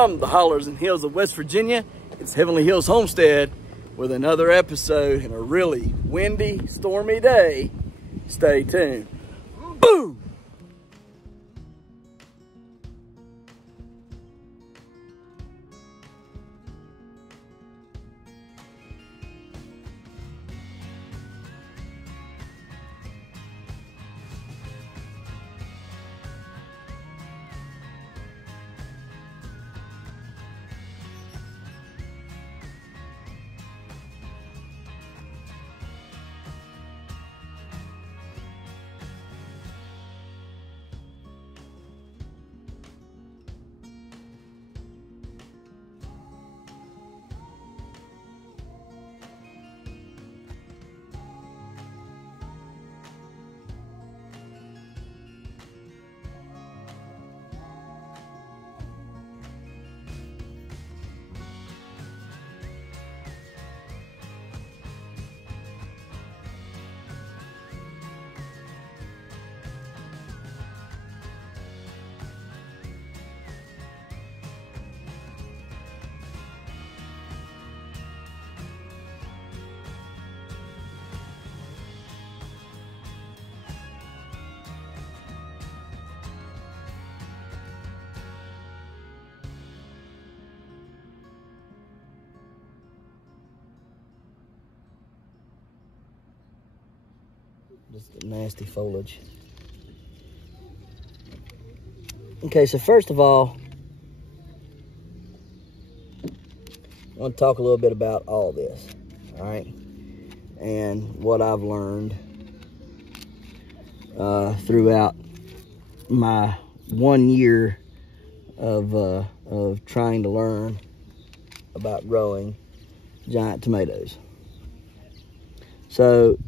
From the hollers and hills of West Virginia, it's Heavenly Hills Homestead with another episode and a really windy, stormy day. Stay tuned. Boom! Just the nasty foliage. Okay, so first of all, I want to talk a little bit about all this, all right, and what I've learned throughout my 1 year of trying to learn about growing giant tomatoes. So,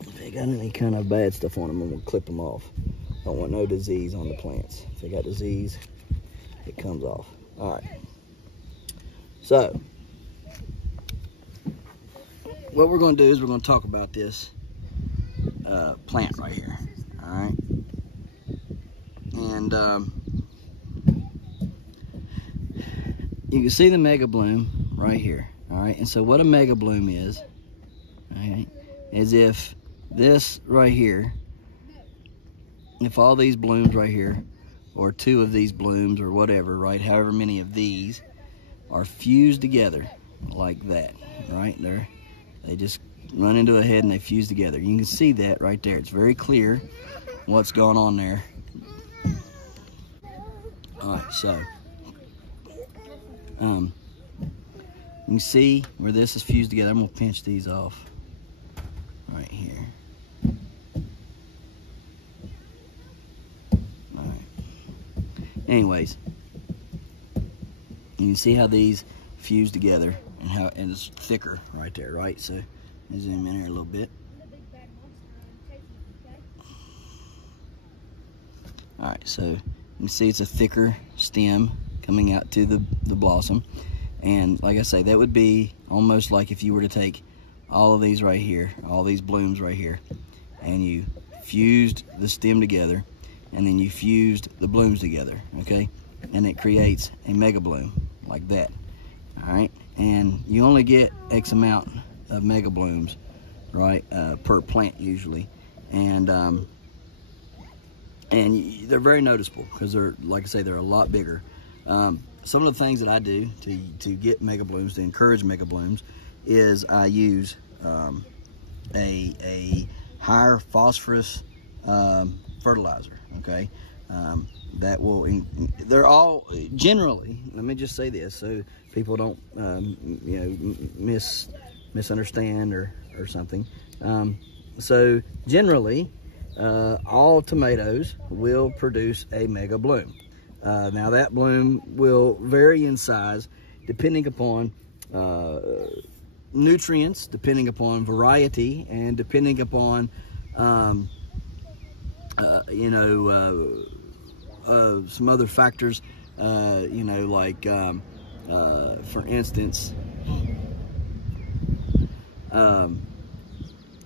if they got any kind of bad stuff on them, I'm gonna clip them off. I don't want no disease on the plants. If they got disease, it comes off. All right. So, what we're gonna do is we're gonna talk about this plant right here. All right. And you can see the mega bloom right here. All right. And so what a mega bloom is, all right, is if this right here, if all these blooms right here, or two of these blooms or whatever, right, however many of these are fused together like that, right there, they just run into a head and they fuse together. You can see that right there. It's very clear what's going on there. All right, so you can see where this is fused together. I'm gonna pinch these off right here. All right. Anyways, you can see how these fuse together and how it's thicker right there, right? So zoom in here a little bit. All right, so you can see it's a thicker stem coming out to the blossom. And like I say, that would be almost like if you were to take all of these right here, all these blooms right here, and you fused the stem together, and then you fused the blooms together, okay? And it creates a mega bloom like that, all right? And you only get X amount of mega blooms, right, per plant usually. And they're very noticeable because they're, like I say, they're a lot bigger. Some of the things that I do to get mega blooms, to encourage mega blooms, is I use a higher phosphorus fertilizer, okay? That will, they're all generally, let me just say this so people don't, you know, misunderstand or something. So generally, all tomatoes will produce a mega bloom. Now that bloom will vary in size depending upon nutrients, depending upon variety, and depending upon you know, some other factors, you know, like for instance,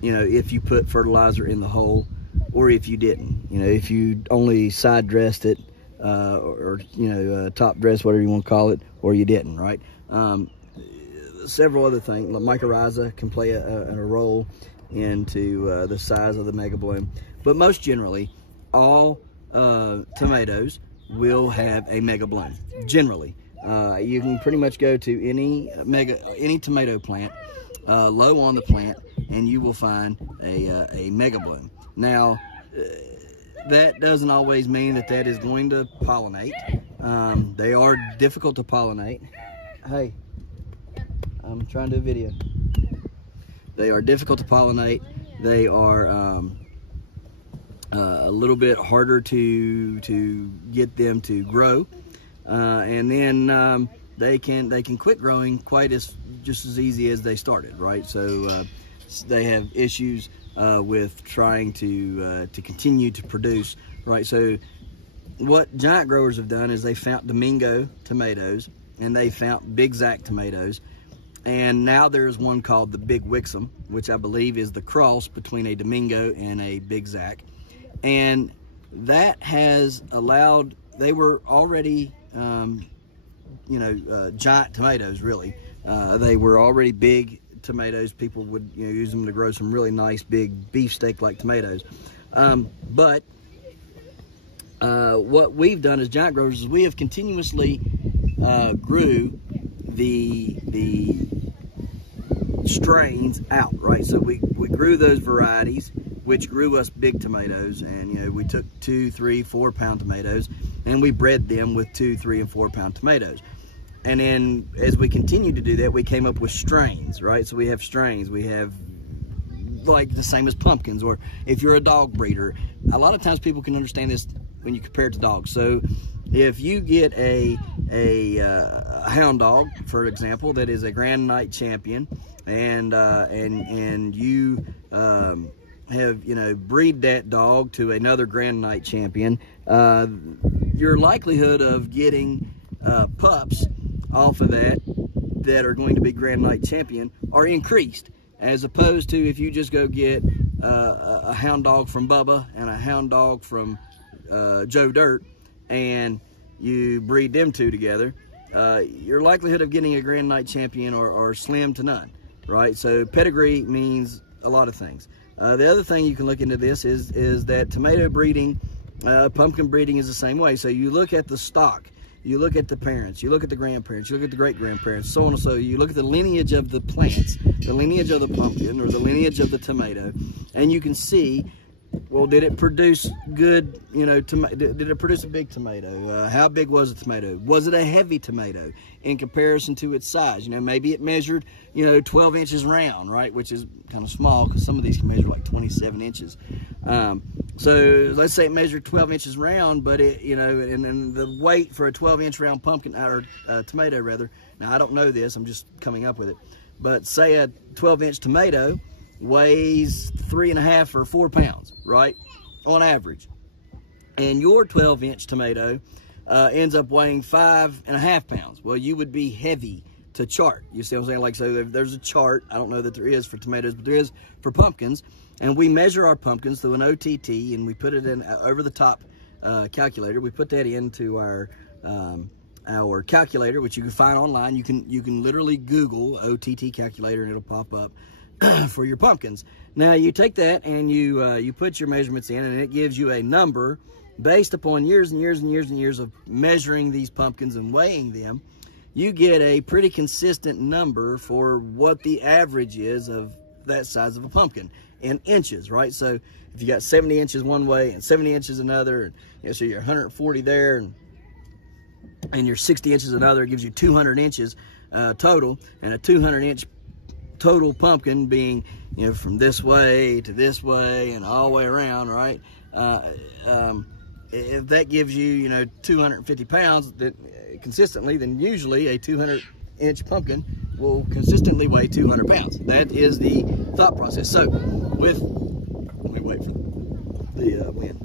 you know, if you put fertilizer in the hole or if you didn't, you know, if you only side dressed it or you know, top dress, whatever you want to call it, or you didn't, right? Several other things, like mycorrhiza can play a role into the size of the mega bloom, but most generally, all tomatoes will have a mega bloom. Generally, you can pretty much go to any tomato plant, low on the plant, and you will find a mega bloom. Now, that doesn't always mean that that is going to pollinate. They are difficult to pollinate. Hey, I'm trying to do a video. They are difficult to pollinate. They are a little bit harder to get them to grow, and then they can quit growing just as easy as they started, right? So they have issues with trying to continue to produce, right? So what giant growers have done is they found Domingo tomatoes and they found Big Zack tomatoes, and now there's one called the Big Wixom, which I believe is the cross between a Domingo and a Big Zack. And that has allowed, they were already, you know, giant tomatoes, really. They were already big tomatoes. People would, you know, use them to grow some really nice big beefsteak-like tomatoes. But what we've done as giant growers is we have continuously grew the strains out, right? So we grew those varieties, which grew us big tomatoes, and you know, we took 2, 3, 4 pound tomatoes and we bred them with 2, 3, and 4 pound tomatoes. And then as we continued to do that, we came up with strains, right? So we have strains. We have like the same as pumpkins, or if you're a dog breeder, a lot of times people can understand this when you compare it to dogs. So if you get a hound dog, for example, that is a Grand Night champion, and you have, you know, breed that dog to another Grand Night champion, your likelihood of getting pups off of that are going to be Grand Night champion are increased, as opposed to if you just go get a hound dog from Bubba and a hound dog from Joe Dirt, and you breed them two together, your likelihood of getting a Grand Night champion are slim to none, right? So pedigree means a lot of things. The other thing you can look into this is that tomato breeding, pumpkin breeding is the same way. So you look at the stock, you look at the parents, you look at the grandparents, you look at the great-grandparents, so on and so. You look at the lineage of the plants, the lineage of the pumpkin, or the lineage of the tomato, and you can see, well, did it produce good, you know, did it produce a big tomato? How big was the tomato? Was it a heavy tomato in comparison to its size? You know, maybe it measured, you know, 12 inches round, right? Which is kind of small, because some of these can measure like 27 inches. So let's say it measured 12 inches round, but it, you know, and the weight for a 12-inch round pumpkin, or tomato rather, now I don't know this, I'm just coming up with it, but say a 12-inch tomato weighs 3.5 or 4 pounds, right, on average, and your 12-inch tomato ends up weighing 5.5 pounds. Well, you would be heavy to chart. You see what I'm saying? Like, so there's a chart. I don't know that there is for tomatoes, but there is for pumpkins, and we measure our pumpkins through an OTT, and we put it in over the top calculator. We put that into our calculator, which you can find online. You can literally Google OTT calculator, and it'll pop up for your pumpkins. Now you take that and you put your measurements in, and it gives you a number based upon years and years and years and years of measuring these pumpkins and weighing them. You get a pretty consistent number for what the average is of that size of a pumpkin in inches, right? So if you got 70 inches one way and 70 inches another, and you know, so you're 140 there, and you're 60 inches another, it gives you 200 inches total, and a 200-inch total pumpkin being, you know, from this way to this way and all the way around, right? If that gives you, you know, 250 pounds that consistently, then usually a 200-inch pumpkin will consistently weigh 200 pounds. That is the thought process. So with, let me wait for the wind.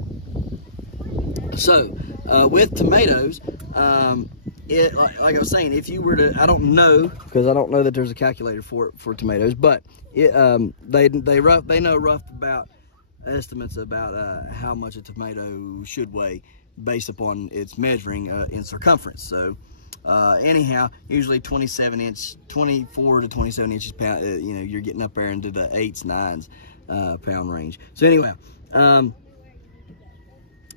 So with tomatoes, like I was saying, if you were to, I don't know, because I don't know that there's a calculator for tomatoes, but they know rough about estimates about how much a tomato should weigh. based upon its measuring in circumference. So anyhow, usually 24 to 27 inches pound. You know, you're getting up there into the 8s, 9s pound range. So anyway,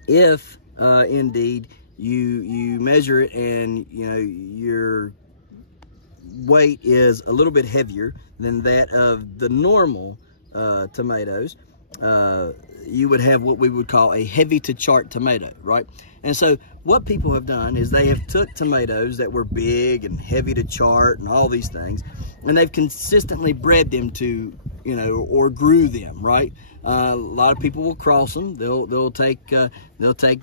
if indeed you measure it and you know your weight is a little bit heavier than that of the normal tomatoes, you would have what we would call a heavy to chart tomato, right? And so what people have done is they have took tomatoes that were big and heavy to chart and all these things, and they've consistently bred them to, you know, or grew them, right? A lot of people will cross them. They'll take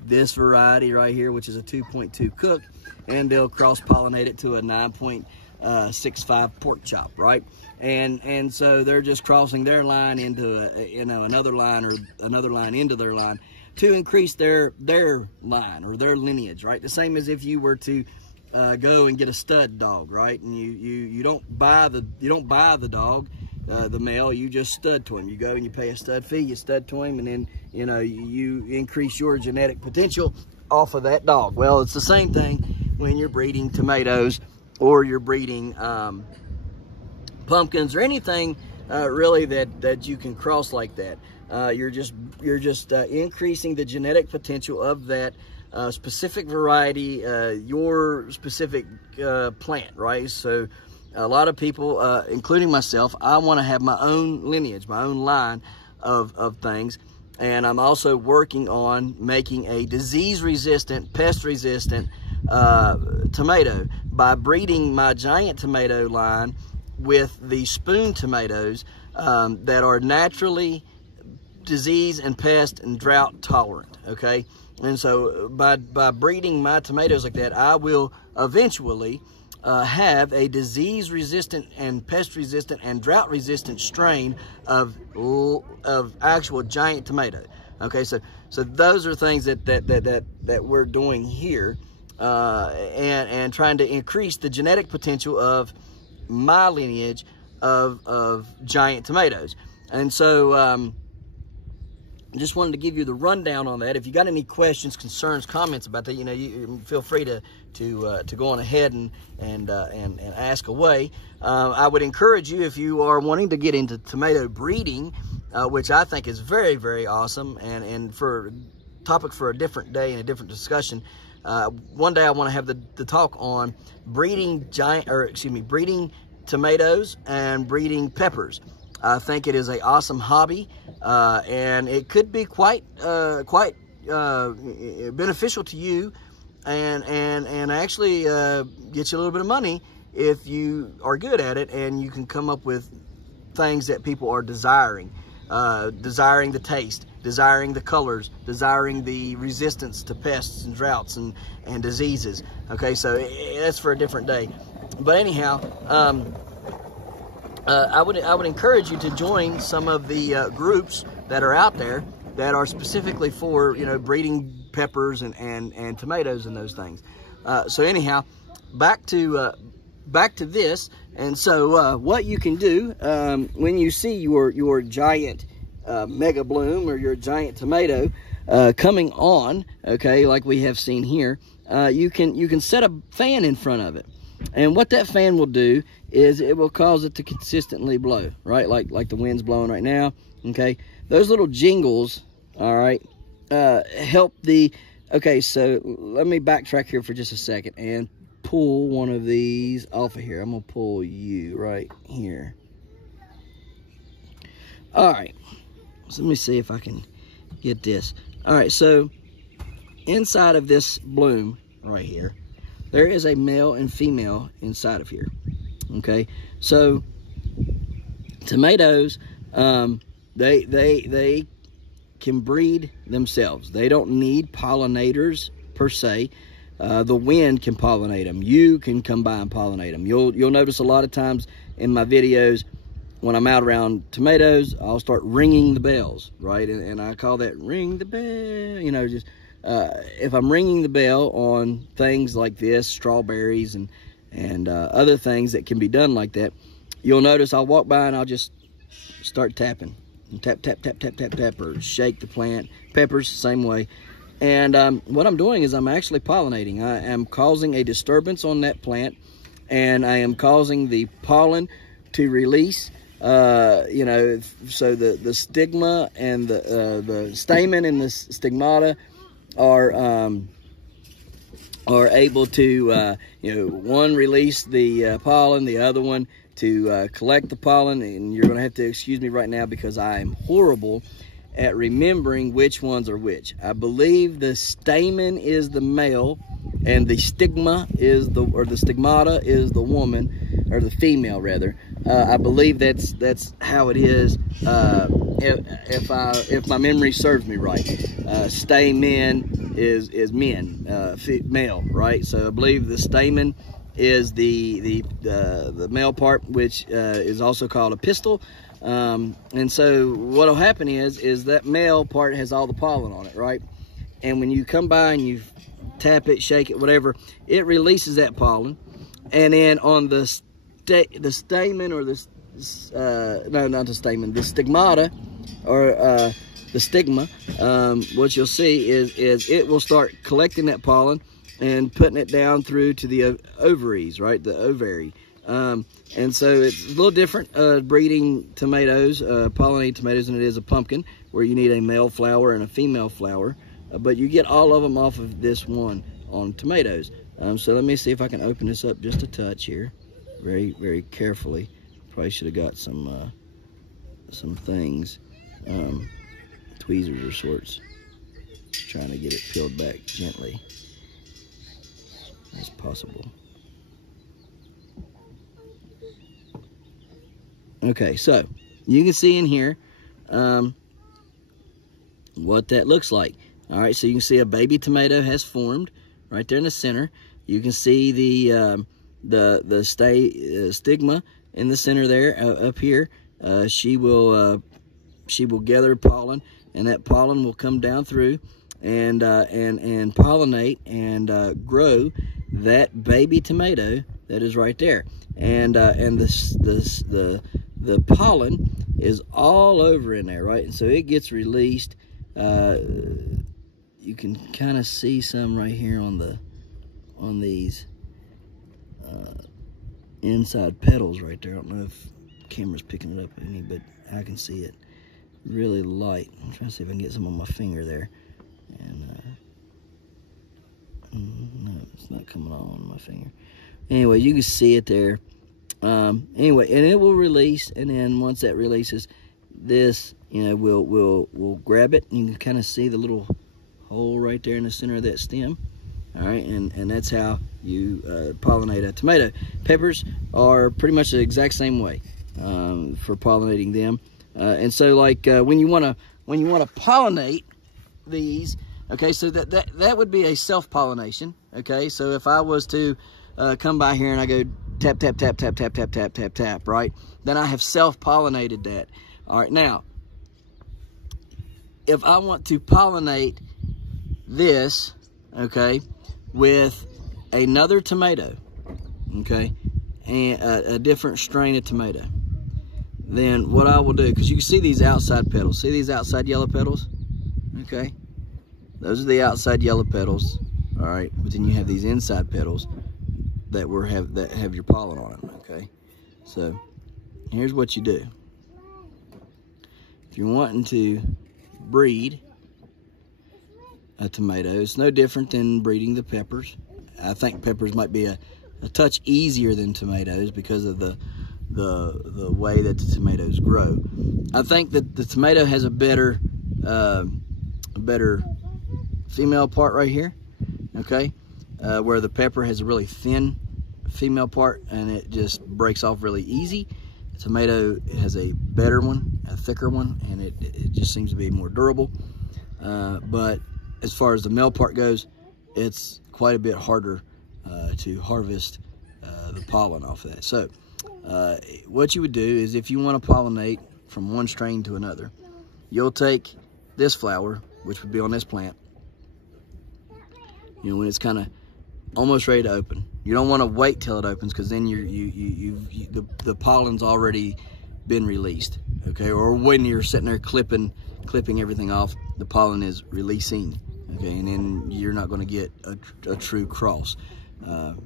this variety right here, which is a 2.2 cook, and they'll cross pollinate it to a 9.65 pork chop, right? And so they're just crossing their line into another line, or another line into their line, to increase their line or their lineage, right? The same as if you were to go and get a stud dog, right? And you don't buy the dog, the male. You just stud to him. You go and you pay a stud fee, you stud to him, and then you know you increase your genetic potential off of that dog. Well, it's the same thing when you're breeding tomatoes, or you're breeding pumpkins, or anything really that you can cross like that. You're just increasing the genetic potential of that specific variety, your specific plant, right? So a lot of people, including myself, I want to have my own lineage, my own line of things. And I'm also working on making a disease-resistant, pest-resistant tomato by breeding my giant tomato line with the spoon tomatoes that are naturally disease and pest and drought tolerant, okay? And so by breeding my tomatoes like that, I will eventually have a disease-resistant and pest-resistant and drought-resistant strain of actual giant tomato. Okay, so those are things that we're doing here, and trying to increase the genetic potential of my lineage of giant tomatoes. And so just wanted to give you the rundown on that. If you got any questions, concerns, comments about that, you know, you feel free to go on ahead and ask away. I would encourage you, if you are wanting to get into tomato breeding, which I think is very, very awesome, and for a topic for a different day and a different discussion. One day I want to have the talk on breeding breeding tomatoes and breeding peppers. I think it is an awesome hobby, and it could be quite beneficial to you, and actually get you a little bit of money if you are good at it, and you can come up with things that people are desiring the taste, desiring the colors, desiring the resistance to pests and droughts and diseases. Okay, so that's for a different day. But anyhow, I would encourage you to join some of the groups that are out there that are specifically for, you know, breeding peppers and tomatoes and those things. So anyhow, back to this. And so what you can do when you see your giant mega bloom or your giant tomato coming on, okay, like we have seen here, you can set a fan in front of it. And what that fan will do is it will cause it to consistently blow, right? Like the wind's blowing right now, okay? Those little jingles, all right, help the... Okay, so let me backtrack here for just a second and pull one of these off of here. I'm going to pull you right here. All right, so let me see if I can get this. All right, so inside of this bloom right here, there is a male and female inside of here, okay? So tomatoes, they can breed themselves. They don't need pollinators per se. The wind can pollinate them. You can come by and pollinate them. You'll notice a lot of times in my videos when I'm out around tomatoes, I'll start ringing the bells, right? And I call that ring the bell, you know, just if I'm ringing the bell on things like this, strawberries and other things that can be done like that, you'll notice I'll walk by and I'll just start tapping. And tap, tap, tap, tap, tap, tap, or shake the plant. Peppers, same way. And what I'm doing is I'm actually pollinating. I am causing a disturbance on that plant, and I am causing the pollen to release. You know, so the stigma and the stamen and the stigmata are able to, you know, one release the pollen, the other one to collect the pollen. And you're going to have to excuse me right now because I am horrible at remembering which ones are which. I believe the stamen is the male, and the stigma is the stigmata is the woman, or the female rather. I believe that's how it is. If my memory serves me right, stamen is men, male, right? So I believe the stamen is the male part, which is also called a pistil. And so what'll happen is that male part has all the pollen on it, right? And when you come by and you tap it, shake it, whatever, it releases that pollen. And then on the stamen, or no, not the stamen, the stigmata, or the stigma, what you'll see is it will start collecting that pollen and putting it down through to the ovaries, right? The ovary. And so it's a little different breeding tomatoes, pollinated tomatoes, than it is a pumpkin, where you need a male flower and a female flower. But you get all of them off of this one on tomatoes. So let me see if I can open this up just a touch here, very, very carefully. Probably should have got some things, tweezers or sorts. Trying to get it peeled back gently as possible. Okay, so you can see in here what that looks like. All right, so you can see a baby tomato has formed right there in the center. You can see the stigma in the center there, up here. She will gather pollen, and that pollen will come down through and pollinate and grow that baby tomato that is right there. And the pollen is all over in there, right? And so it gets released. You can kind of see some right here on these inside petals right there. I don't know if the camera's picking it up any, but I can see it really light. I'm trying to see if I can get some on my finger there. And no, it's not coming on my finger. Anyway, you can see it there. Anyway, and it will release, and then once that releases, this, you know, we'll grab it, and you can kind of see the little hole right there in the center of that stem. All right, and that's how you pollinate a tomato. Peppers are pretty much the exact same way for pollinating them. And so, like when you want to pollinate these, okay, so that would be a self-pollination. Okay, so if I was to come by here and I go tap, tap, tap, tap, tap, tap, tap, tap, tap, right? Then I have self-pollinated that. All right, now, if I want to pollinate this, okay, with another tomato, okay, and a different strain of tomato, then what I will do, because you can see these outside petals. See these outside yellow petals? Okay, those are the outside yellow petals. All right, but then you have these inside petals that have your pollen on them. Okay, so here's what you do. If you're wanting to breed a tomato, it's no different than breeding the peppers. I think peppers might be a touch easier than tomatoes because of the way that the tomatoes grow. I think that the tomato has a better female part right here, okay, where the pepper has a really thin female part and it just breaks off really easy. The tomato has a better one, a thicker one, and it just seems to be more durable. But as far as the male part goes, it's quite a bit harder to harvest the pollen off of that. So what you would do is, if you want to pollinate from one strain to another, you'll take this flower, which would be on this plant, you know, when it's kind of almost ready to open. You don't want to wait till it opens, because then the pollen's already been released, okay? Or when you're sitting there clipping everything off, the pollen is releasing, okay, and then you're not going to get a true cross.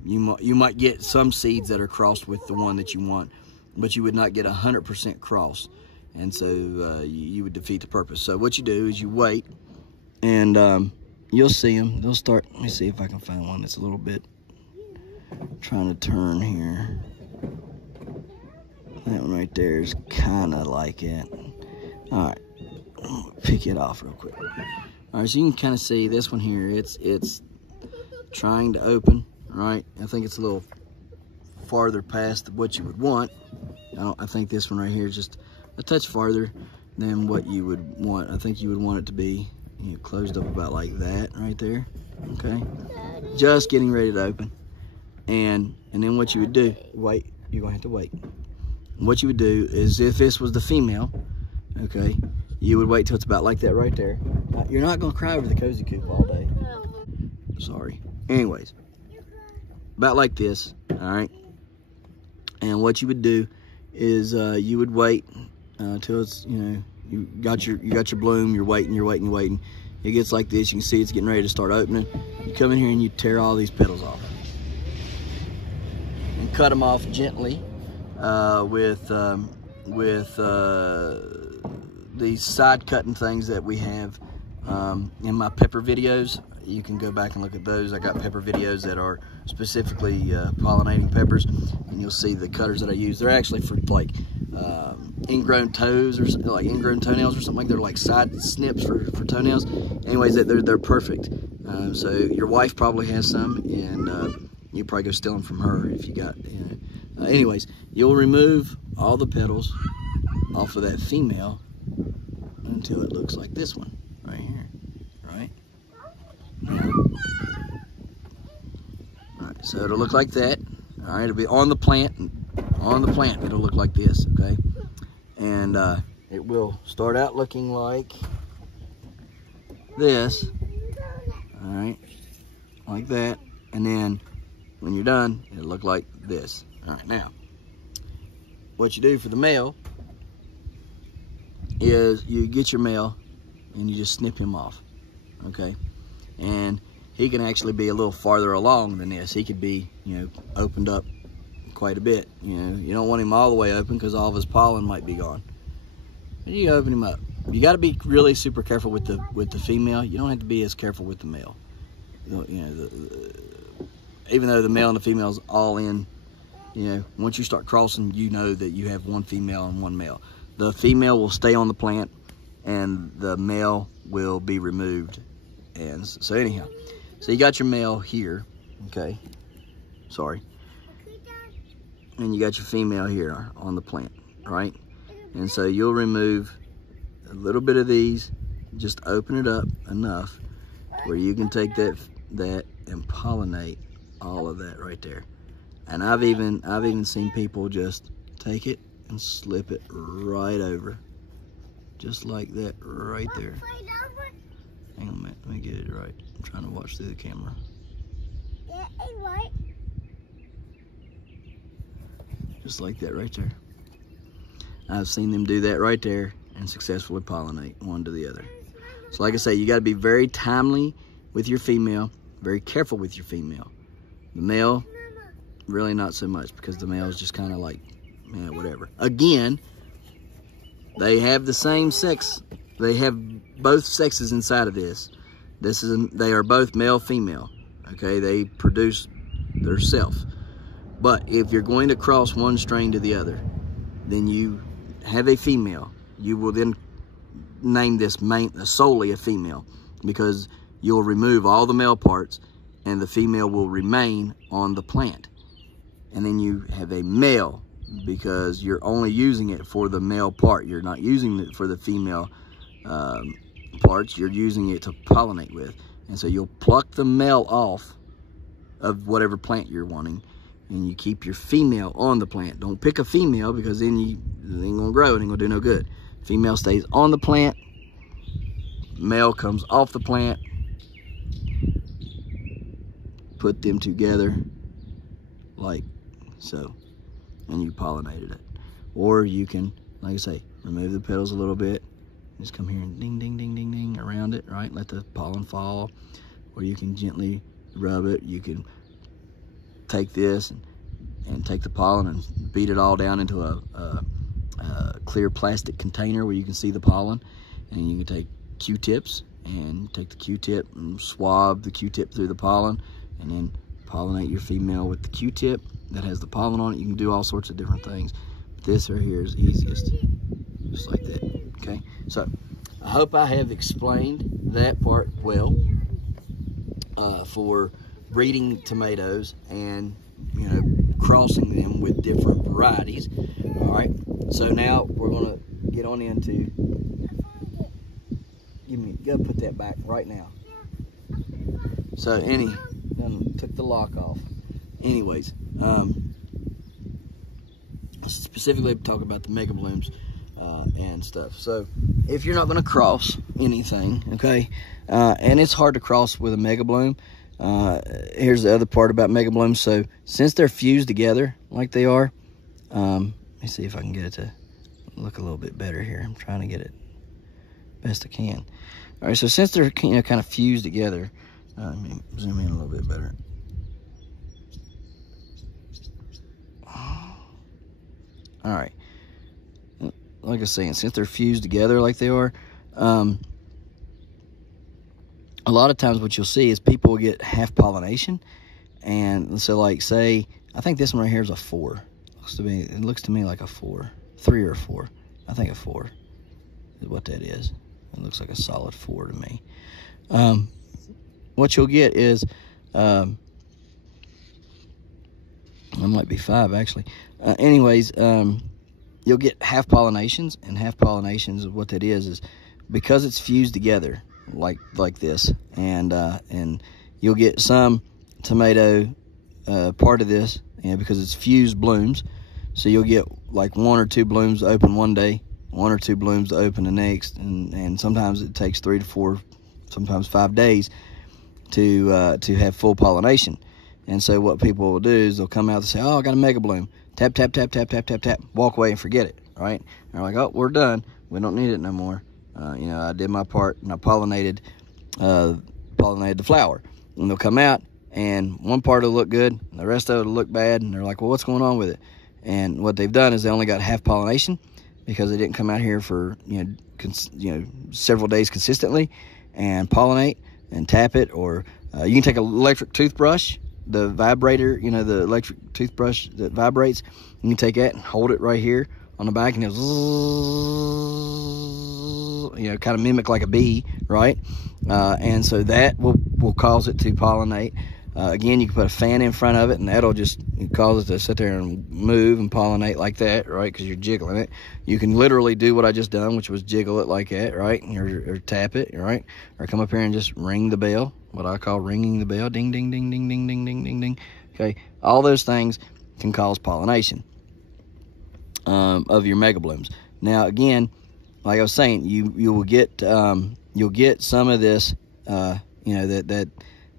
You might get some seeds that are crossed with the one that you want, but you would not get 100% cross, and so you would defeat the purpose. So what you do is you wait, and you'll see them. They'll start. Let me see if I can find one that's a little bit trying to turn here. That one right there is kind of like it. All right, pick it off real quick. All right, so you can kind of see this one here. It's trying to open. Right, I think it's a little farther past what you would want. I think this one right here is just a touch farther than what you would want. I think you would want it to be, you know, closed up about like that right there. Okay, just getting ready to open, and then what you would do, wait. You're gonna have to wait. What you would do is, if this was the female, okay, you would wait till it's about like that right there. You're not gonna cry over the cozy coop all day. Sorry. Anyways. About like this, all right. And what you would do is you would wait till it's, you know, you got your bloom. You're waiting. It gets like this. You can see it's getting ready to start opening. You come in here and you tear all these petals off and cut them off gently with these side cutting things that we have in my pepper videos. You can go back and look at those. I got pepper videos that are specifically pollinating peppers, and you'll see the cutters that I use. They're actually for like ingrown toes, or like ingrown toenails or something like that. They're like side snips for toenails. Anyways, they're perfect. So your wife probably has some, and you probably go steal them from her if you got. You know. Anyways, you'll remove all the petals off of that female until it looks like this one right here. Right. Alright, so it'll look like that. Alright, it'll be on the plant. On the plant, it'll look like this, okay? And it will start out looking like this. Alright, like that. And then when you're done, it'll look like this. Alright, now, what you do for the male is you get your male and you just snip him off, okay? And he can actually be a little farther along than this. He could be, you know, opened up quite a bit. You know, you don't want him all the way open because all of his pollen might be gone. But you open him up. You got to be really super careful with the female. You don't have to be as careful with the male. You know, even though the male and the female is all in, you know, once you start crossing, you know that you have one female and one male. The female will stay on the plant, and the male will be removed. And so anyhow, so you got your male here, okay, sorry, and you got your female here on the plant, right? And so you'll remove a little bit of these, just open it up enough where you can take that and pollinate all of that right there. And I've even seen people just take it and slip it right over, just like that right there. Hang on a minute, let me get it right. I'm trying to watch through the camera. Yeah, it's right. Just like that right there. I've seen them do that right there and successfully pollinate one to the other. So like I say, you got to be very timely with your female, very careful with your female. The male, really not so much, because the male is just kind of like, man, whatever. Again, they have the same sex. They have both sexes inside of this. They are both male, female. Okay, they produce their self. But if you're going to cross one strain to the other, then you have a female. You will then name this solely a female, because you'll remove all the male parts and the female will remain on the plant. And then you have a male, because you're only using it for the male part. You're not using it for the female parts. You're using it to pollinate with. And so you'll pluck the male off of whatever plant you're wanting, and you keep your female on the plant. Don't pick a female, because then it ain't gonna grow. It ain't gonna do no good. Female stays on the plant. Male comes off the plant. Put them together like so, and you pollinated it. Or you can, like I say, remove the petals a little bit, Just come here and ding, ding, ding, ding, ding around it, right? Let the pollen fall, or you can gently rub it. You can take this and take the pollen and beat it all down into a clear plastic container where you can see the pollen. And you can take Q-tips and take the Q-tip and swab the Q-tip through the pollen, and then pollinate your female with the Q-tip that has the pollen on it. You can do all sorts of different things. But this right here is easiest, just like that. Okay, so I hope I have explained that part well for breeding tomatoes and, you know, crossing them with different varieties. All right, so now we're gonna get on into, go put that back right now. So took the lock off. Anyways, specifically talk about the mega blooms and stuff. So if you're not going to cross anything, okay, and it's hard to cross with a mega bloom. Here's the other part about mega blooms. So since they're fused together like they are, let me see if I can get it to look a little bit better here. I'm trying to get it best I can. All right, so since they're, you know, kind of fused together, let me zoom in a little bit better. All right, like I was saying, since they're fused together like they are, a lot of times what you'll see is people will get half pollination. And so, like, say, I think this one right here is a 4. It looks to me like a 4, 3 or 4. I think a 4 is what that is. It looks like a solid 4 to me. What you'll get is, it might be 5 actually. Anyways, you'll get half pollinations, and half pollinations of what that is because it's fused together like this, and you'll get some tomato part of this, you know, because it's fused blooms. So you'll get like 1 or 2 blooms to open one day, 1 or 2 blooms to open the next, and sometimes it takes 3 to 4, sometimes 5 days to have full pollination. And so what people will do is they'll come out and say, oh, I got a mega bloom. Tap, tap, tap, tap, tap, tap, tap. Walk away and forget it, right? And they're like, oh, we're done. We don't need it no more. You know, I did my part and I pollinated the flower. And they'll come out and one part will look good and the rest of it will look bad. And they're like, well, what's going on with it? And what they've done is they only got half pollination because they didn't come out here for, several days consistently and pollinate and tap it. Or you can take an electric toothbrush, the vibrator, you know, the electric toothbrush that vibrates. You can take that and hold it right here on the back, and it'll, you know, kind of mimic like a bee, right? And so that will cause it to pollinate. Again, you can put a fan in front of it, and that'll just cause it to sit there and move and pollinate like that, right? Because you're jiggling it. You can literally do what I just done, which was jiggle it like that, right? Or tap it, right? Or come up here and just ring the bell, what I call ringing the bell. Ding, ding, ding, ding, ding, ding, ding, ding, ding. Okay, all those things can cause pollination of your mega blooms. Now, again, like I was saying, you will get you'll get some of this,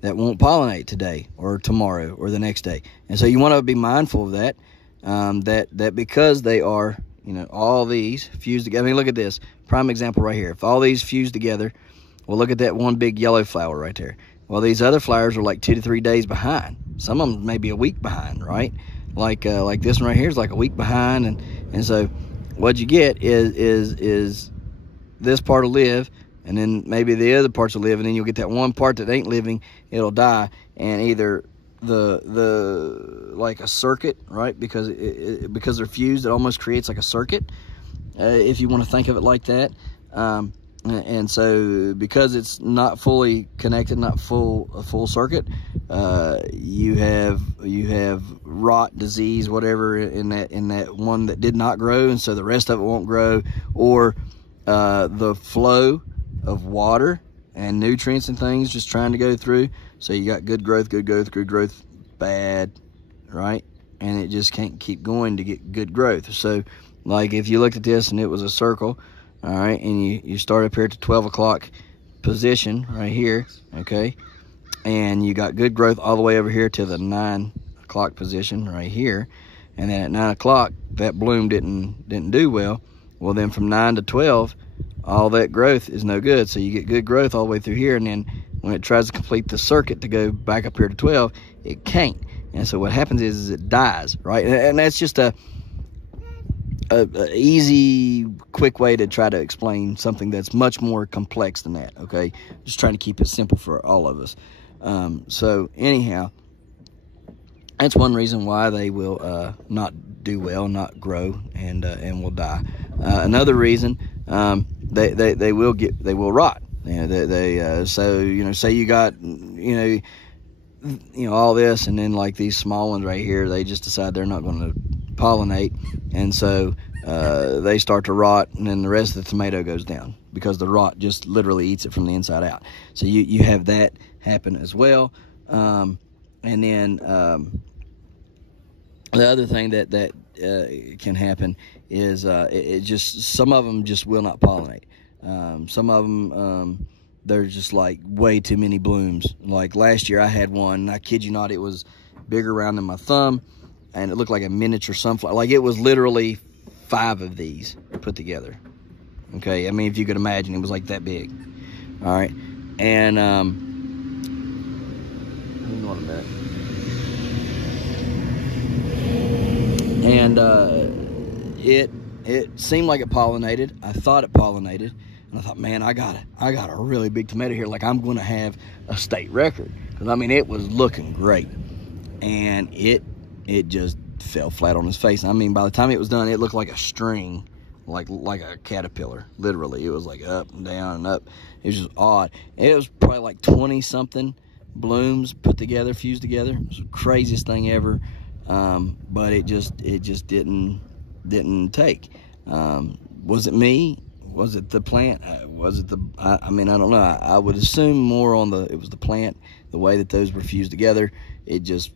that won't pollinate today or tomorrow or the next day, and so you want to be mindful of that. That because they are, you know, all these fused together. I mean, look at this prime example right here. If all these fused together, well, look at that one big yellow flower right there. Well, these other flowers are like 2 to 3 days behind. Some of them may be a week behind, right? Like this one right here is like a week behind, and so what you get is this part will live, and then maybe the other parts will live, and then you'll get that one part that ain't living, it'll die, and either the like a circuit, right? Because because they're fused, it almost creates like a circuit, if you want to think of it like that. And so because it's not fully connected, not a full circuit, you have rot, disease, whatever in that one that did not grow, and so the rest of it won't grow, or the flow of water and nutrients and things just trying to go through. So you got good growth, bad, right? And it just can't keep going to get good growth. So like if you looked at this and it was a circle, all right, and you start up here at the 12 o'clock position right here, okay, and you got good growth all the way over here to the 9 o'clock position right here, and then at 9 o'clock that bloom didn't do well. Well, then from 9 to 12, all that growth is no good. So you get good growth all the way through here, and then when it tries to complete the circuit to go back up here to 12, it can't. And so what happens is it dies, right? And that's just a easy, quick way to try to explain something that's much more complex than that, okay? Just trying to keep it simple for all of us. So anyhow, that's one reason why they will not do well, not grow, and will die. Another reason, they will rot. You know, so, you know, say you got, you know, all this, and then like these small ones right here, they just decide they're not going to pollinate, and so they start to rot, and then the rest of the tomato goes down because the rot just literally eats it from the inside out. So you have that happen as well. And then the other thing that can happen is it just, some of them just will not pollinate. Some of them, they're just like way too many blooms. Like last year I had one, and I kid you not, it was bigger around than my thumb, and it looked like a miniature sunflower. Like it was literally 5 of these put together. Okay, I mean, if you could imagine, it was like that big. All right, and hang on a minute. And it seemed like it pollinated. I thought it pollinated, and I thought, man, I got a really big tomato here. Like I'm going to have a state record, because I mean, it was looking great, and it just fell flat on his face. I mean, by the time it was done, it looked like a string, like a caterpillar. Literally, it was like up and down and up. It was just odd. It was probably like 20-something blooms put together, fused together. It was the craziest thing ever. But it just didn't take. Was it me? Was it the plant? Was it the? I mean, I don't know. I would assume more on it was the plant, the way that those were fused together. It just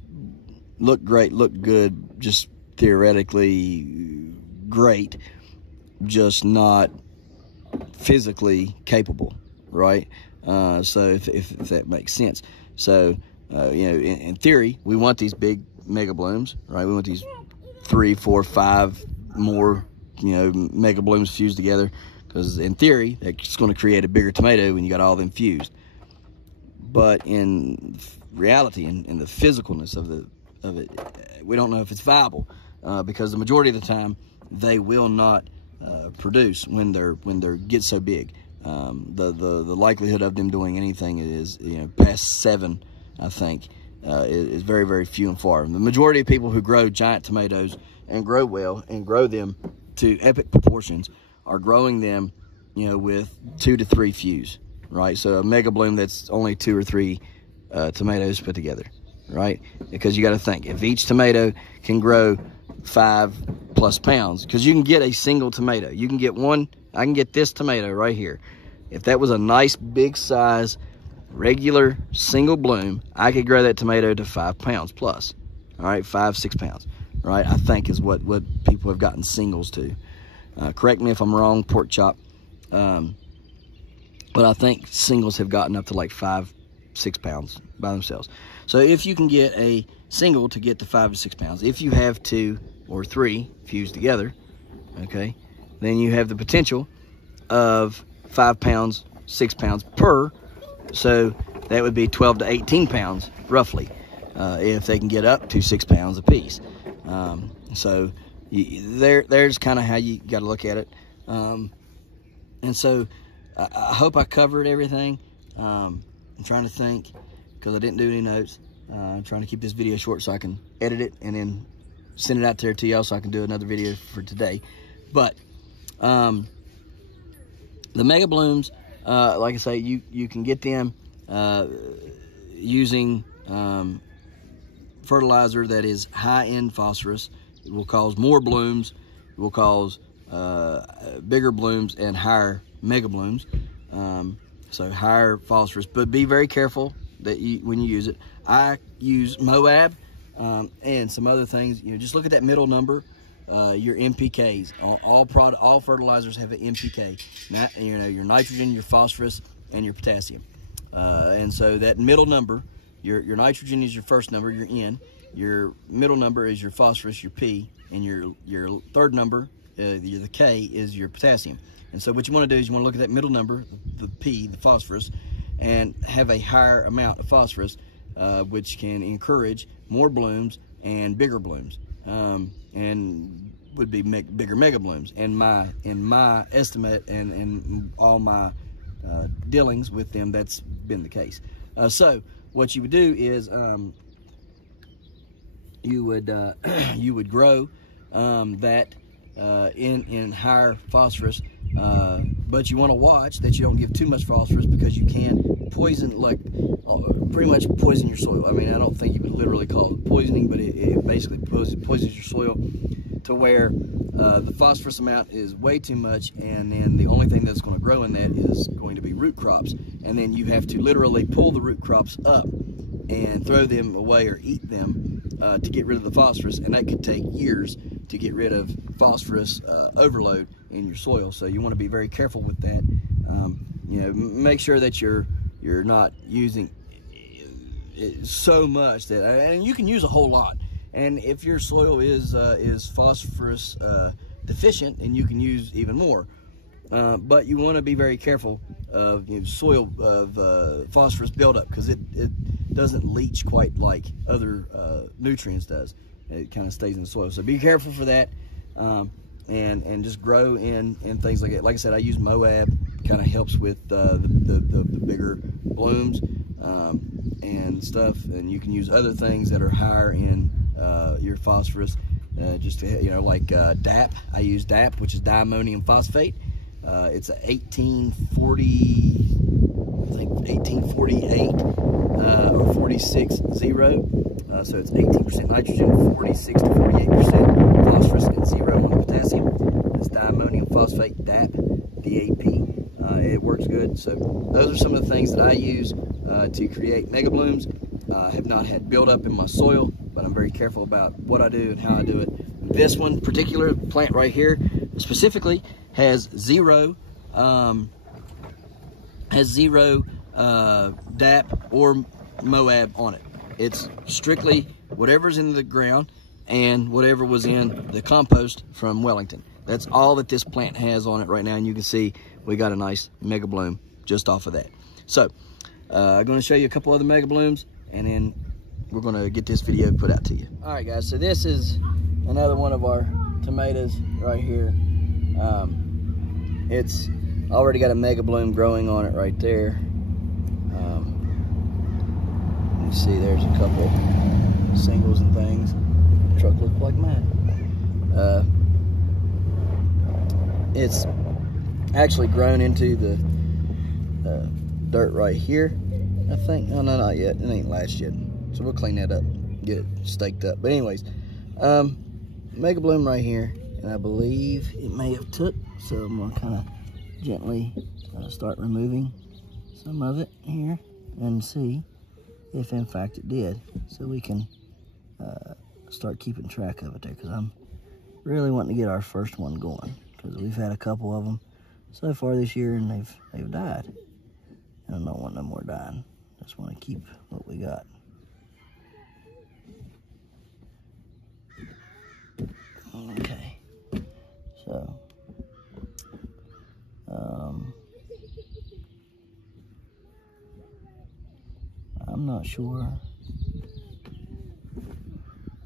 looked great, looked good, just theoretically great, just not physically capable, right? So if that makes sense. So you know, in theory, we want these big mega blooms, right? We want these 3, 4, 5 more, you know, mega blooms fused together, because in theory, it's going to create a bigger tomato when you got all of them fused. But in reality, in the physicalness of it, we don't know if it's viable, because the majority of the time they will not produce when they're get so big. The likelihood of them doing anything is, you know, past 7, I think, is very, very few and far. The majority of people who grow giant tomatoes and grow well and grow them to epic proportions are growing them, you know, with 2 to 3 fuse, right? So a mega bloom that's only 2 or 3 tomatoes put together, right? Because you got to think, if each tomato can grow 5+ pounds, because you can get a single tomato, you can get one. I can get this tomato right here. If that was a nice big size regular single bloom, I could grow that tomato to 5 pounds plus. All right, 5, 6 pounds, right? I think is what people have gotten singles to. Correct me if I'm wrong, pork chop. But I think singles have gotten up to like 5, 6 pounds by themselves. So if you can get a single to get to 5 to 6 pounds, if you have 2 or 3 fused together, okay, then you have the potential of 5 pounds, 6 pounds per. So that would be 12 to 18 pounds, roughly, if they can get up to 6 pounds apiece. So there's kind of how you got to look at it. And so I hope I covered everything. I'm trying to think, because I didn't do any notes. I'm trying to keep this video short so I can edit it and then send it out there to y'all so I can do another video for today. But the mega blooms, like I say, you can get them using fertilizer that is high in phosphorus. It will cause more blooms. It will cause bigger blooms and higher mega blooms. So higher phosphorus, but be very careful that when you use it. I use Moab and some other things. You know, just look at that middle number. Your NPKs. All fertilizers have an NPK. You know, your nitrogen, your phosphorus, and your potassium. And so that middle number, your nitrogen is your first number, your N. Your middle number is your phosphorus, your P, and your third number the K is your potassium. And so what you want to do is you want to look at that middle number, the P, the phosphorus, and have a higher amount of phosphorus, which can encourage more blooms and bigger blooms, and would be bigger mega blooms. And in my estimate and all my dealings with them, that's been the case. So what you would do is you would grow that in higher phosphorus, but you want to watch that you don't give too much phosphorus, because you can poison, like pretty much poison your soil. I mean, I don't think you would literally call it poisoning, but it basically poisons your soil to where the phosphorus amount is way too much, and then the only thing that's going to grow in that is going to be root crops, and then you have to literally pull the root crops up and throw them away or eat them to get rid of the phosphorus, and that could take years to get rid of phosphorus overload in your soil. So you want to be very careful with that. You know, make sure that you're not using so much that, and you can use a whole lot. And if your soil is phosphorus deficient, and you can use even more. But you want to be very careful of soil of phosphorus buildup, because it doesn't leach quite like other nutrients does. It kind of stays in the soil. So be careful for that, and just grow in things like that. Like I said, I use Moab. Kind of helps with the bigger blooms and stuff. And you can use other things that are higher in your phosphorus. Just to, like DAP. I use DAP, which is diammonium phosphate. It's a 1848 or 46-0. So it's 18% nitrogen, 46 to 48% phosphorus, and 0 on the potassium. It's diammonium phosphate, DAP, DAP. It works good. So those are some of the things that I use to create mega blooms. I have not had buildup in my soil, but I'm very careful about what I do and how I do it. This one particular plant right here specifically has zero DAP or Moab on it. It's strictly whatever's in the ground and whatever was in the compost from Wellington. That's all that this plant has on it right now, and you can see we got a nice mega bloom just off of that. So I'm going to show you a couple other mega blooms, and then we're going to get this video put out to you. All right, guys, so this is another one of our tomatoes right here. It's already got a mega bloom growing on it right there. You see there's a couple singles and things. The truck looks like mine. It's actually grown into the dirt right here, I think. No, not yet. It ain't latched yet. So we'll clean that up, get it staked up. But anyways, mega bloom right here, and I believe it may have took, so I'm gonna kind of gently start removing some of it here and see if in fact it did, so we can start keeping track of it there, because I'm really wanting to get our first one going, because we've had a couple of them so far this year and they've died, and I don't want no more dying. Just want to keep what we got. Okay, so I'm not sure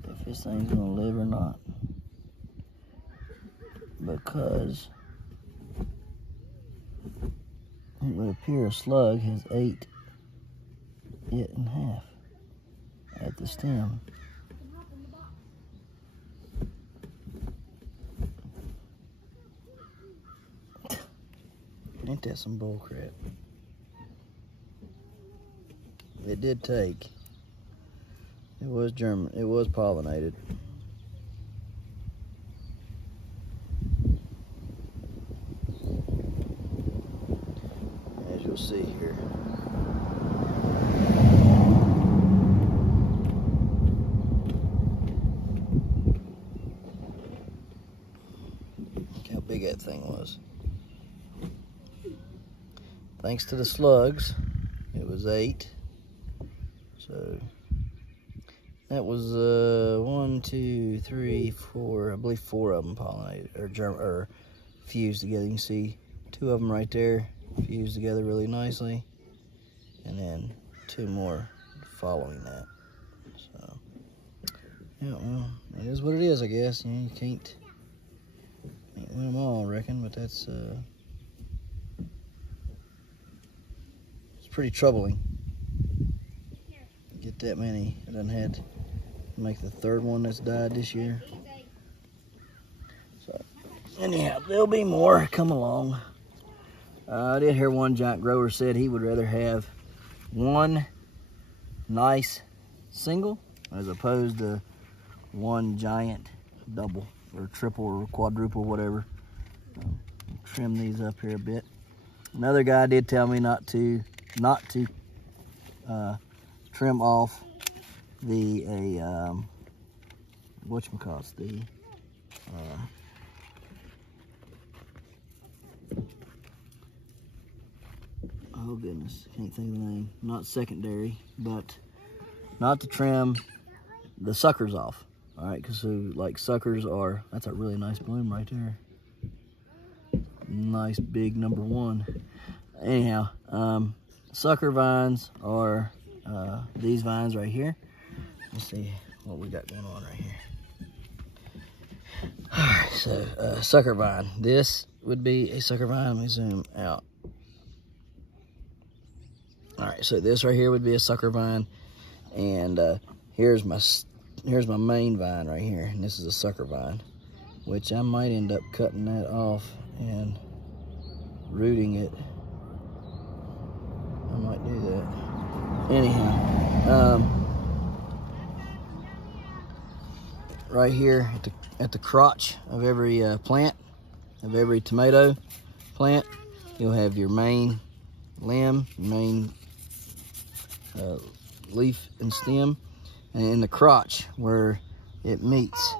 if this thing's gonna live or not, because it would appear a slug has ate it in half at the stem. Ain't that some bull crap? It did take. It was German. It was pollinated. As you'll see here. Look how big that thing was. Thanks to the slugs, it was 8. So That was 1, 2, 3, 4. I believe 4 of them pollinated or fused together. You can see 2 of them right there fused together really nicely, and then 2 more following that. So yeah, well, it is what it is, I guess. You know, you can't win them all, I reckon, but that's it's pretty troubling. Get that many. I done had to make the 3rd one that's died this year. So anyhow, there'll be more come along. I did hear one giant grower said he would rather have one nice single as opposed to one giant double or triple or quadruple, whatever. Trim these up here a bit. Another guy did tell me not to trim off the whatchamacallit, the oh goodness, can't think of the name. Not secondary, but not to trim the suckers off. All right, because so like suckers are, that's a really nice bloom right there. Nice big number 1. Anyhow, sucker vines are these vines right here. Let's see what we got going on right here. All right, so sucker vine. This would be a sucker vine. Let me zoom out. All right, so this right here would be a sucker vine, and here's my main vine right here, and this is a sucker vine, which I might end up cutting that off and rooting it. I might do that. Anyhow, right here at the crotch of every plant, of every tomato plant, you'll have your main limb, main leaf and stem, and in the crotch where it meets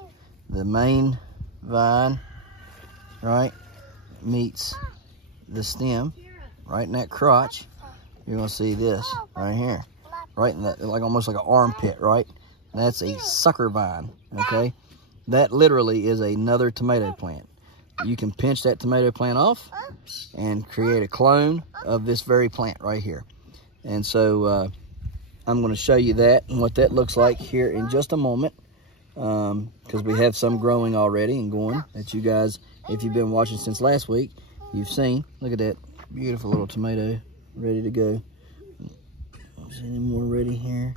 the main vine, right, meets the stem, right in that crotch, you're gonna see this right here, right in that, like almost like an armpit, right? That's a sucker vine, okay? That literally is another tomato plant. You can pinch that tomato plant off and create a clone of this very plant right here. And so I'm going to show you that and what that looks like here in just a moment, because we have some growing already and going that you guys, if you've been watching since last week, you've seen. Look at that beautiful little tomato ready to go. Is any more ready here?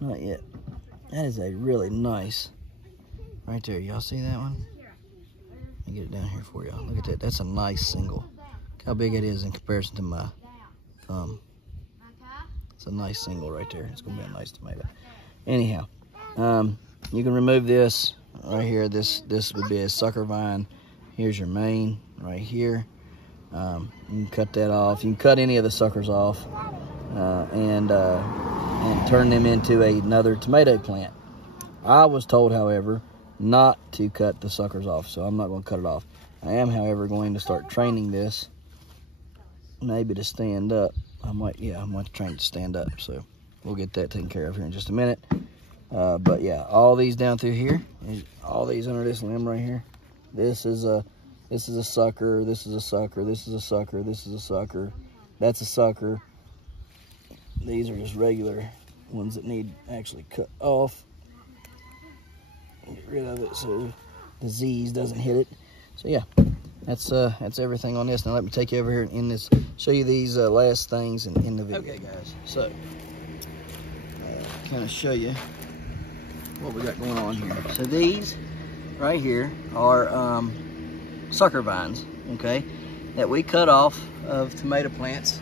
Not yet. That is a really nice, right there. Y'all see that one? Let me get it down here for y'all. Look at that. That's a nice single. Look how big it is in comparison to my thumb. It's a nice single right there. It's going to be a nice tomato. Anyhow, you can remove this right here. This would be a sucker vine. Here's your main right here. You can cut that off. You can cut any of the suckers off and turn them into another tomato plant. I was told, however, not to cut the suckers off, so I'm not going to cut it off. I am, however, going to start training this, maybe to stand up. I might train it to stand up, so we'll get that taken care of here in just a minute. But yeah, all these down through here, all these under this limb right here, this is a sucker, this is a sucker, this is a sucker, this is a sucker, that's a sucker. These are just regular ones that need actually cut off. Get rid of it so disease doesn't hit it. So yeah, that's everything on this. Now let me take you over here in this, show you these last things in the video. Okay guys, so kind of show you what we got going on here. So these right here are sucker vines, okay, that we cut off of tomato plants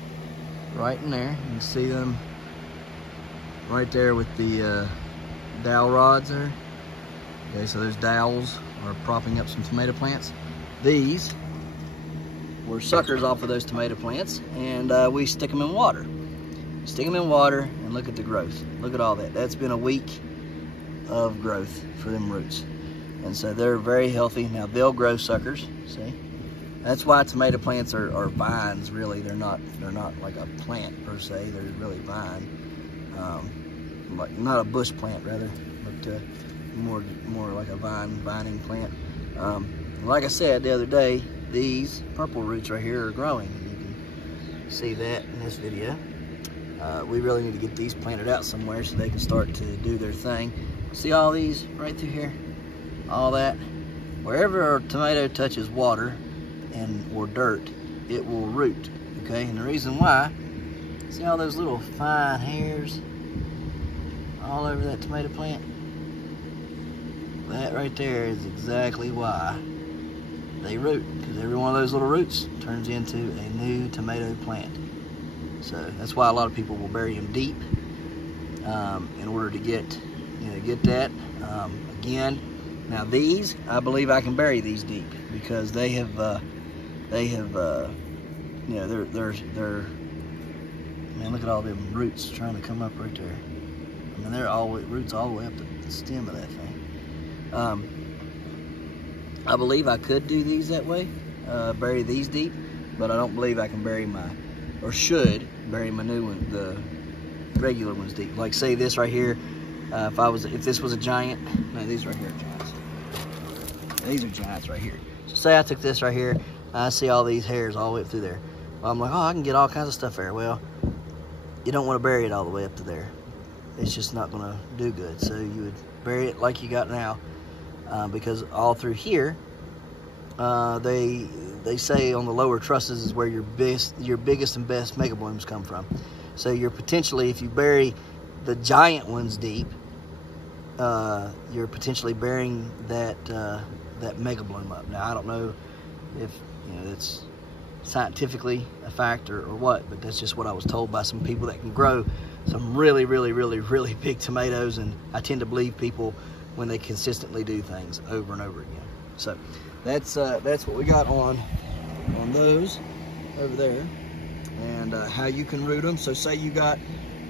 right in there. You can see them right there with the dowel rods there. Okay, so those dowels are propping up some tomato plants. These were suckers off of those tomato plants, and we stick them in water. Stick them in water and look at the growth. Look at all that. That's been a week of growth for them roots. And so they're very healthy. Now they'll grow suckers, see? That's why tomato plants are vines, really. They're not like a plant per se, they're really vine. like not a bush plant rather, but more like a vining plant. Like I said the other day, these purple roots right here are growing. You can see that in this video. We really need to get these planted out somewhere so they can start to do their thing. See all these right through here? All that. Wherever a tomato touches water or dirt, it will root, okay? And the reason why, see all those little fine hairs all over that tomato plant? That right there is exactly why they root, because every one of those little roots turns into a new tomato plant. So that's why a lot of people will bury them deep in order to get that. Again, now these, I believe I can bury these deep because they have they're man, look at all them roots trying to come up right there. I mean, they're roots all the way up the stem of that thing. I believe I could do these that way, bury these deep, but I don't believe I can bury should bury my new one, the regular ones deep. Like say this right here, if this was a giant, no, these right here are giants. These are giants right here. So say I took this right here, I see all these hairs all the way up through there. Well, I'm like, oh, I can get all kinds of stuff there. Well, you don't want to bury it all the way up to there. It's just not going to do good. So you would bury it like you got now, because all through here, they say on the lower trusses is where your biggest and best mega blooms come from. So you're potentially, if you bury the giant ones deep, you're potentially burying that mega bloom up. Now I don't know if it's scientifically a fact or what, but that's just what I was told by some people that can grow some really big tomatoes, and I tend to believe people when they consistently do things over and over again. So that's what we got on those over there, and how you can root them. So say you got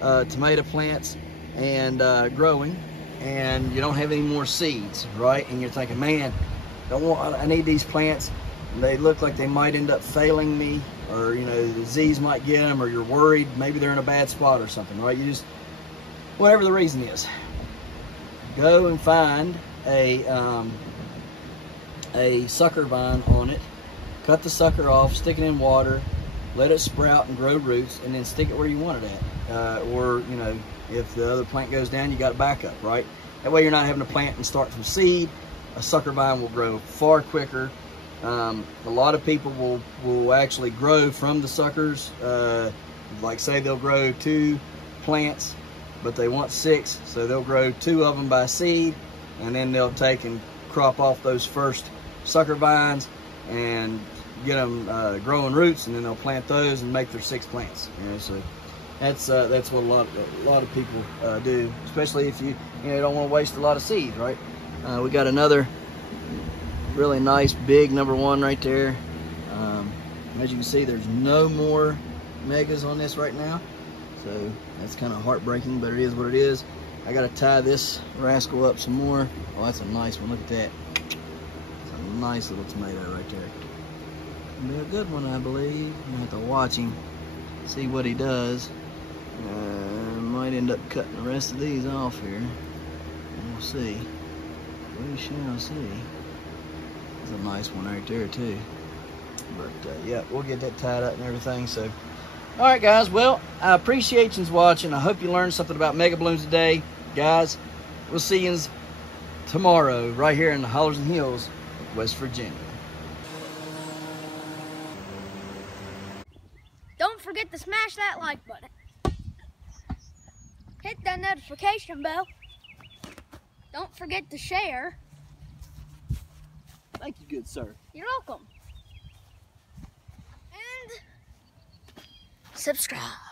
tomato plants and growing, and you don't have any more seeds, right? And you're thinking, man, I need these plants. They look like they might end up failing me, or the disease might get them, or you're worried maybe they're in a bad spot or something, right? You just, whatever the reason is, go and find a sucker vine on it, cut the sucker off, stick it in water, let it sprout and grow roots, and then stick it where you want it at. Or if the other plant goes down, you got a backup, right? That way you're not having to plant and start from seed. A sucker vine will grow far quicker. A lot of people will actually grow from the suckers. Like say they'll grow 2 plants, but they want 6, so they'll grow 2 of them by seed, and then they'll take and crop off those first sucker vines and get them growing roots, and then they'll plant those and make their 6 plants. So that's what a lot of people do, especially if you don't want to waste a lot of seed, right? We got another really nice big #1 right there. As you can see, there's no more megas on this right now, so that's kind of heartbreaking, but it is what it is. I got to tie this rascal up some more. Oh, that's a nice one. Look at that. It's a nice little tomato right there. It'll be a good one, I believe. I'm gonna have to watch him, see what he does. Might end up cutting the rest of these off here. We'll see. We shall see. It's a nice one right there too. But yeah, we'll get that tied up and everything. So, all right, guys. Well, I appreciate you watching. I hope you learned something about mega blooms today, guys. We'll see you tomorrow right here in the Hollers and Hills, West Virginia. Don't forget to smash that like button. Hit that notification bell. Don't forget to share. Thank you, good sir. You're welcome. And subscribe.